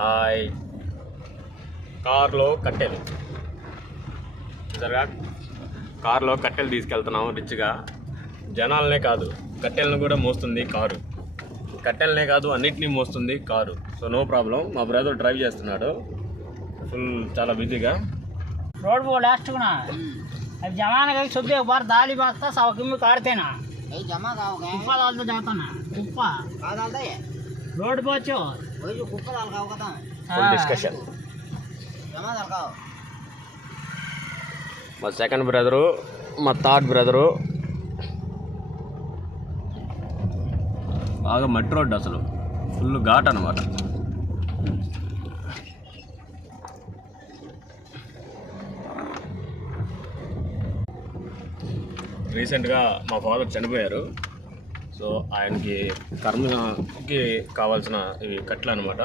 Hi. కార్లో కట్టెలు కార్లో కట్టెలు తీసుకెళ్తున్నాము. రిచ్గా జనాలనే కాదు కట్టెలను కూడా మోస్తుంది కారు. కట్టెలనే కాదు అన్నిటినీ మోస్తుంది కారు. So no problem. మా బ్రదర్ డ్రైవ్ చేస్తున్నాడు ఫుల్ చాలా బిజీగా. रोड वो लास्ट को ना अब जमाने का सुबह एक बार दाल ही बांधता 100 किलो काटते ना यही जमा गाँव गए कुप्पा डालते जाता ना कुप्पा कहाँ डालता है रोड पहुंचो वही जो कुप्पा डाल गाँव का था ఫుల్ డిస్కషన్. जमा डाल गाँव మా సెకండ్ బ్రదరు, మా థర్డ్ బ్రదరు. బాగా మట్టి రోడ్డు, అసలు ఫుల్ ఘాట్ అనమాట. రీసెంట్గా మా ఫాదర్ చనిపోయారు. సో ఆయనకి కర్మకి కావాల్సిన ఇవి కట్లు అనమాట.